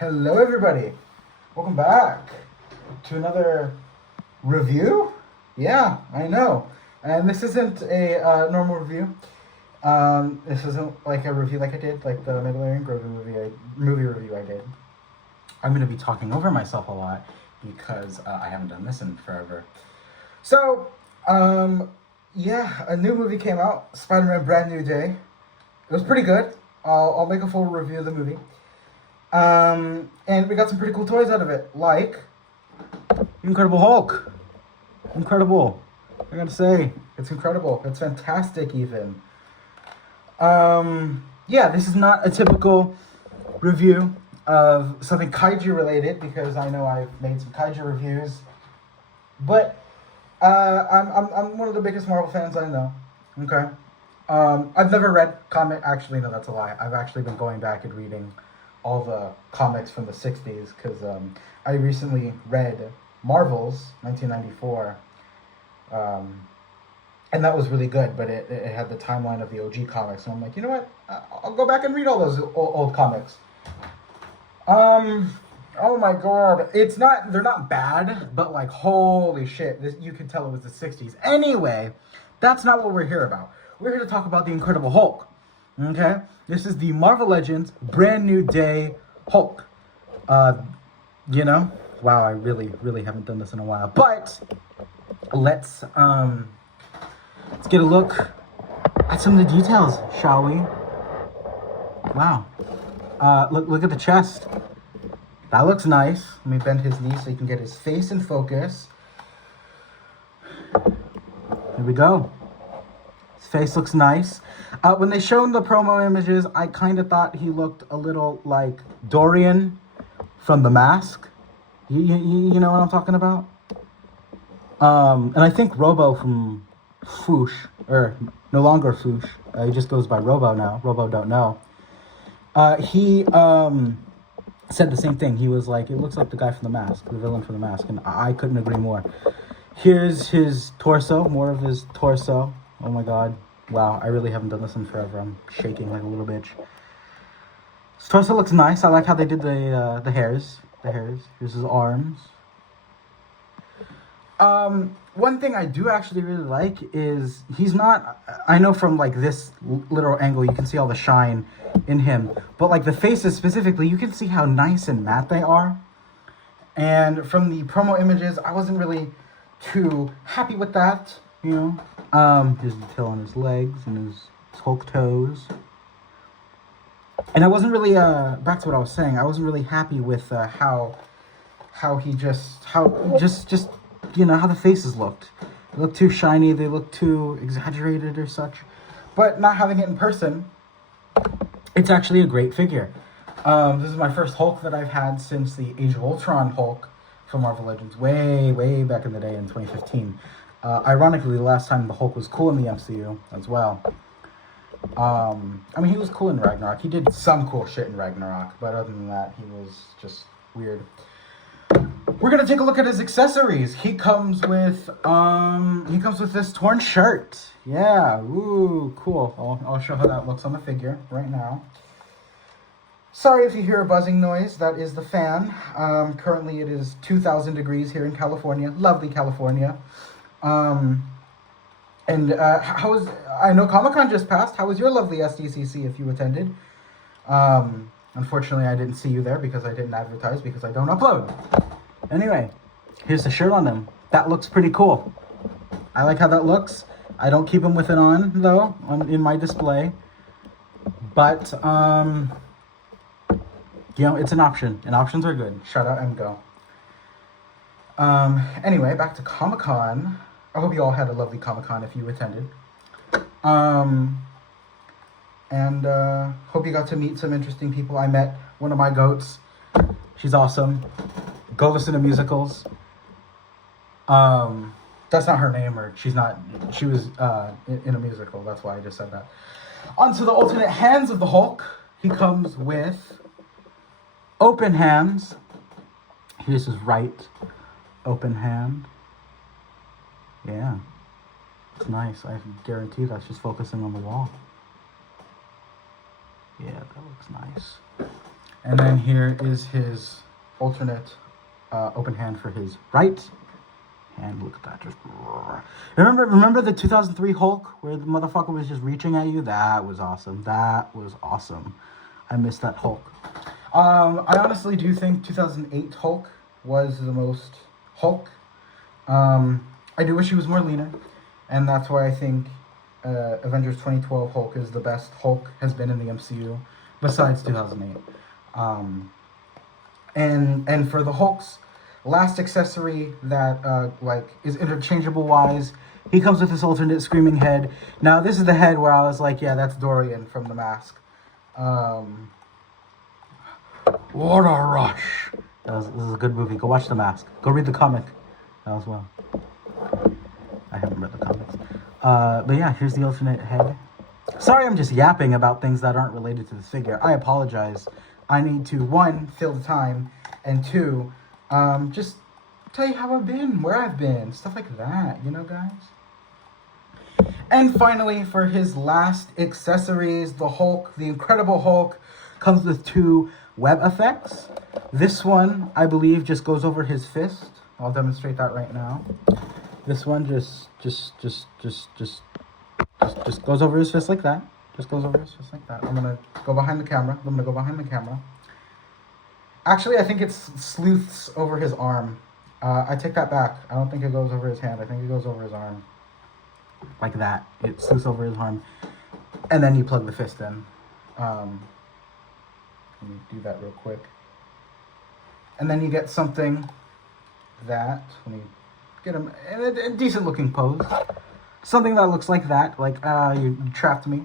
Hello, everybody. Welcome back to another review. Yeah, I know. And this isn't a normal review. This isn't like a review like I did, like the Mandalorian Grogu movie review I did. I'm going to be talking over myself a lot because I haven't done this in forever. So, yeah, a new movie came out, Spider-Man Brand New Day. It was pretty good. I'll make a full review of the movie. And we got some pretty cool toys out of it, like Incredible Hulk. Incredible. I gotta say, it's incredible. It's fantastic, even. Yeah, this is not a typical review of something kaiju related because I know I've made some kaiju reviews, but I'm one of the biggest Marvel fans I know. Okay. I've never read comic. Actually, no, that's a lie. I've actually been going back and reading all the comics from the 60s because I recently read Marvel's 1994, and that was really good, but it had the timeline of the OG comics, and I'm like, you know what, I'll go back and read all those old comics. Oh my god, they're not bad, but like, holy shit, you could tell it was the 60s. Anyway, that's not what we're here about. We're here to talk about the Incredible Hulk. Okay, this is the Marvel Legends Brand New Day Hulk. Wow, I really haven't done this in a while. But let's get a look at some of the details, shall we? Wow, look at the chest. That looks nice. Let me bend his knee so you can get his face in focus. Here we go. His face looks nice. When they showed the promo images, I kind of thought he looked a little like Dorian from The Mask. You know what I'm talking about? And I think Robo from Foosh, or no longer Foosh. He just goes by Robo now. Robo don't know. He said the same thing. He was like, it looks like the guy from The Mask, the villain from The Mask, and I couldn't agree more. Here's his torso, more of his torso. Oh my god. Wow, I really haven't done this in forever. I'm shaking like a little bitch. His torso looks nice. I like how they did the hairs. The hairs. Here's his arms. One thing I do actually really like is he's not... I know from like this literal angle you can see all the shine in him. But like the faces specifically, you can see how nice and matte they are. And from the promo images, I wasn't really too happy with that, you know. His detail on his legs and his Hulk toes. And I wasn't really, back to what I was saying, I wasn't really happy with how how the faces looked. They looked too shiny, they looked too exaggerated or such. But not having it in person, it's actually a great figure. This is my first Hulk that I've had since the Age of Ultron Hulk from Marvel Legends, way back in the day in 2015. Ironically, the last time the Hulk was cool in the MCU as well. I mean, he was cool in Ragnarok. He did some cool shit in Ragnarok, but other than that, he was just weird. We're gonna take a look at his accessories. He comes with this torn shirt. Yeah, ooh, cool. I'll show how that looks on the figure right now. Sorry if you hear a buzzing noise. That is the fan. Currently, it is 2,000 degrees here in California. Lovely California. I know Comic-Con just passed. How was your lovely SDCC if you attended? Unfortunately, I didn't see you there because I didn't advertise because I don't upload. Anyway, here's the shirt on him. That looks pretty cool. I like how that looks. I don't keep him with it on, though, in my display. But, it's an option. And options are good. Shout out and go. Anyway, back to Comic-Con. I hope you all had a lovely Comic-Con if you attended. Hope you got to meet some interesting people. I met one of my goats. She's awesome. Go listen to musicals. That's not her name, or she was in a musical. That's why I just said that. Onto the alternate hands of the Hulk. He comes with open hands. Here's his right open hand. Yeah, it's nice. I guarantee that's just focusing on the wall. Yeah, that looks nice. And then here is his alternate open hand for his right hand. Look at that. Just remember the 2003 Hulk where the motherfucker was just reaching at you? That was awesome. That was awesome. I miss that Hulk. I honestly do think 2008 Hulk was the most Hulk. I do wish he was more leaner, and that's why I think Avengers 2012 Hulk is the best Hulk has been in the MCU, besides 2008. And for the Hulk's last accessory that is interchangeable wise, he comes with this alternate screaming head. Now this is the head where I was like, yeah, that's Dorian from The Mask. What a rush! This is a good movie. Go watch The Mask. Go read the comic as well. I haven't read the comics. But yeah, here's the alternate head. Sorry, I'm just yapping about things that aren't related to this figure. I apologize. I need to, one, fill the time, and two, just tell you how I've been, where I've been, stuff like that, you know, guys? And finally, for his last accessories, the Hulk, the Incredible Hulk, comes with two web effects. This one, I believe, just goes over his fist. I'll demonstrate that right now. This one just goes over his fist like that. Just goes over his fist like that. I'm gonna go behind the camera. Actually, I think it sleuths over his arm. I take that back. I don't think it goes over his hand. I think it goes over his arm. Like that. It sleuths over his arm. And then you plug the fist in. Let me do that real quick. And then you get something that, let me get him in a decent looking pose. Something that looks like that, like, you trapped me.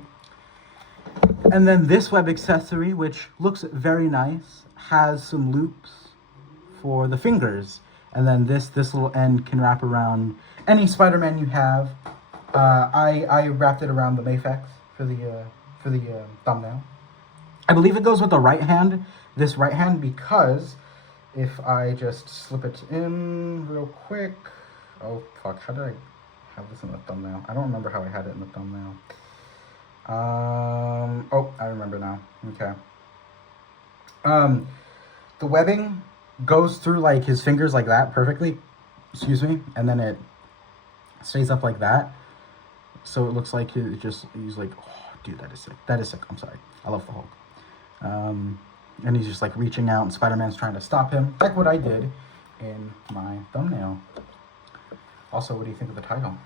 And then this web accessory, which looks very nice, has some loops for the fingers. And then this little end can wrap around any Spider-Man you have. I wrapped it around the Mafex for the thumbnail. I believe it goes with the right hand, this right hand, because if I just slip it in real quick. Oh, fuck. How did I have this in the thumbnail? I don't remember how I had it in the thumbnail. Oh, I remember now. Okay. The webbing goes through, like, his fingers like that perfectly. Excuse me. And then it stays up like that. So it looks like he's like, oh, dude, that is sick. That is sick. I'm sorry. I love the Hulk. And he's just, like, reaching out, and Spider-Man's trying to stop him, like what I did in my thumbnail. Also, what do you think of the title?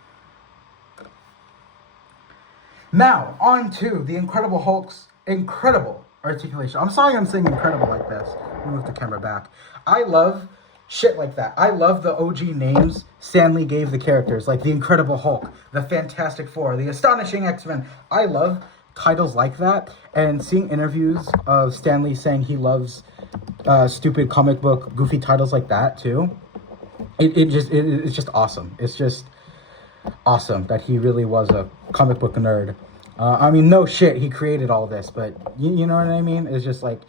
Now, on to the Incredible Hulk's incredible articulation. I'm sorry I'm saying incredible like this. Let me move the camera back. I love shit like that. I love the OG names Stan Lee gave the characters, like the Incredible Hulk, the Fantastic Four, the Astonishing X-Men. I love titles like that, and seeing interviews of Stan Lee saying he loves stupid comic book goofy titles like that too. It's just awesome. It's just awesome that he really was a comic book nerd. I mean, no shit, he created all this, but you know what I mean? It's just like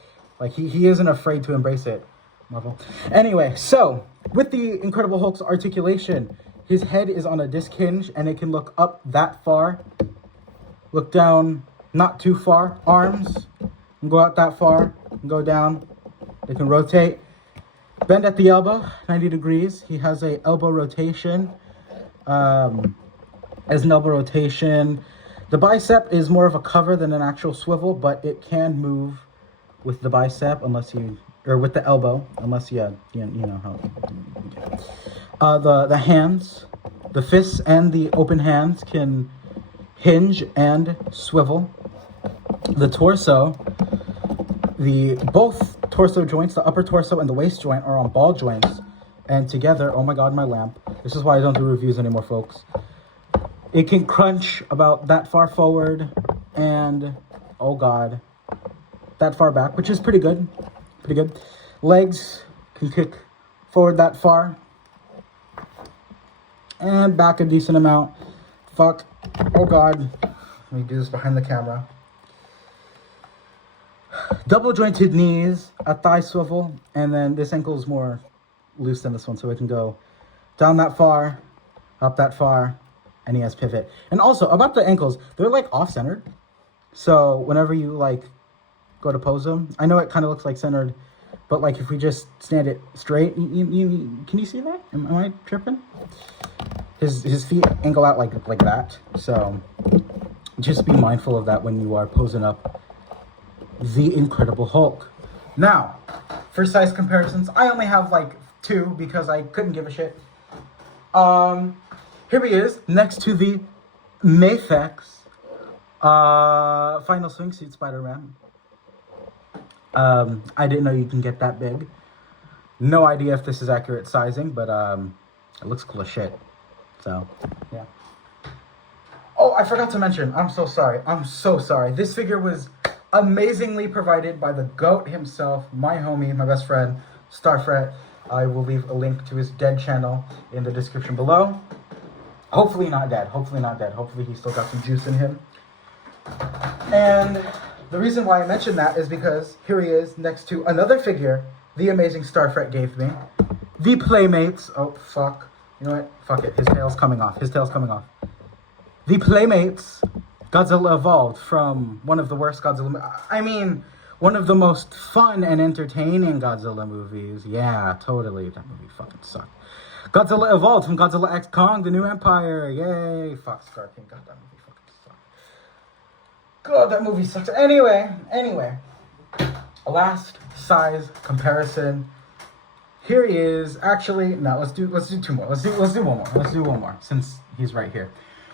he isn't afraid to embrace it, Marvel. Anyway, so with the Incredible Hulk's articulation, his head is on a disc hinge, and it can look up that far, look down not too far, arms, and go out that far, and go down. It can rotate, bend at the elbow, 90 degrees. He has a elbow rotation. As an elbow rotation, the bicep is more of a cover than an actual swivel, but it can move with the bicep with the elbow, unless you know how. The hands, the fists and the open hands can hinge and swivel. The torso, both torso joints, the upper torso and the waist joint, are on ball joints, and together, oh my god, my lamp. This is why I don't do reviews anymore, folks. It can crunch about that far forward and, oh god, that far back, which is pretty good. Pretty good. Legs can kick forward that far and back a decent amount. Fuck. Oh god. Let me do this behind the camera. Double jointed knees, a thigh swivel, and then this ankle is more loose than this one, so it can go down that far, up that far, and he has pivot. And also, about the ankles, they're like off-centered. So whenever you like go to pose him. I know it kind of looks like centered, but like if we just stand it straight, can you see that? Am I tripping? His feet angle out like that. So just be mindful of that when you are posing up the Incredible Hulk. Now, for size comparisons, I only have like 2 because I couldn't give a shit. Here he is next to the Mafex Final Swingsuit Spider-Man. I didn't know you can get that big. No idea if this is accurate sizing, but it looks cool as shit. So, yeah. Oh, I forgot to mention. I'm so sorry. I'm so sorry. This figure was amazingly provided by the GOAT himself, my homie, my best friend, Star Frett. I will leave a link to his dead channel in the description below. Hopefully not dead. Hopefully not dead. Hopefully he's still got some juice in him. And the reason why I mentioned that is because here he is next to another figure the amazing Star Frett gave me. The Playmates. Oh, fuck. You know what? Fuck it. His tail's coming off. His tail's coming off. The Playmates Godzilla Evolved from one of the worst Godzilla... I mean, one of the most fun and entertaining Godzilla movies. Yeah, totally. That movie fucking sucked. Godzilla Evolved from Godzilla X Kong, The New Empire. Yay. Fuck, Scar King. God, that movie fucking sucked. God, that movie sucks. Anyway. Last size comparison. Here he is. Actually, no, let's do 2 more. Let's do one more since he's right here.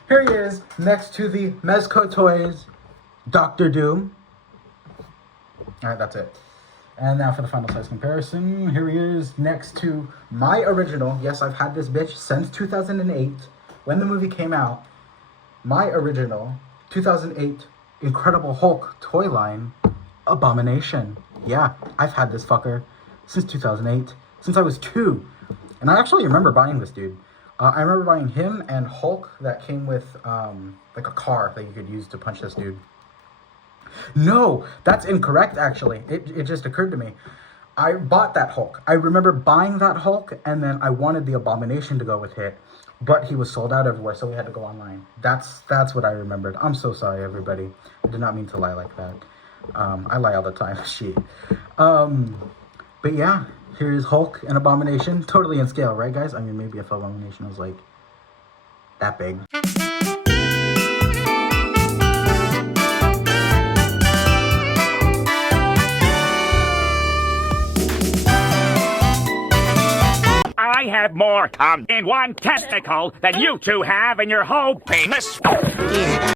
Here he is next to the Mezco Toys Doctor Doom. Alright, that's it. And now for the final size comparison. Here he is next to my original. Yes, I've had this bitch since 2008 when the movie came out. My original 2008 Incredible Hulk toy line, Abomination. Yeah, I've had this fucker since 2008, since I was 2. And I actually remember buying this dude. I remember buying him and Hulk that came with like a car that you could use to punch this dude. No, that's incorrect actually. It just occurred to me. I bought that Hulk. I remember buying that Hulk and then I wanted the Abomination to go with it, but he was sold out everywhere, so we had to go online. That's what I remembered. I'm so sorry, everybody. I did not mean to lie like that. I lie all the time. Shit. But yeah, here's Hulk and Abomination. Totally in scale, right, guys? I mean, maybe if Abomination was, like, that big. I have more cum in one testicle than you two have in your whole penis.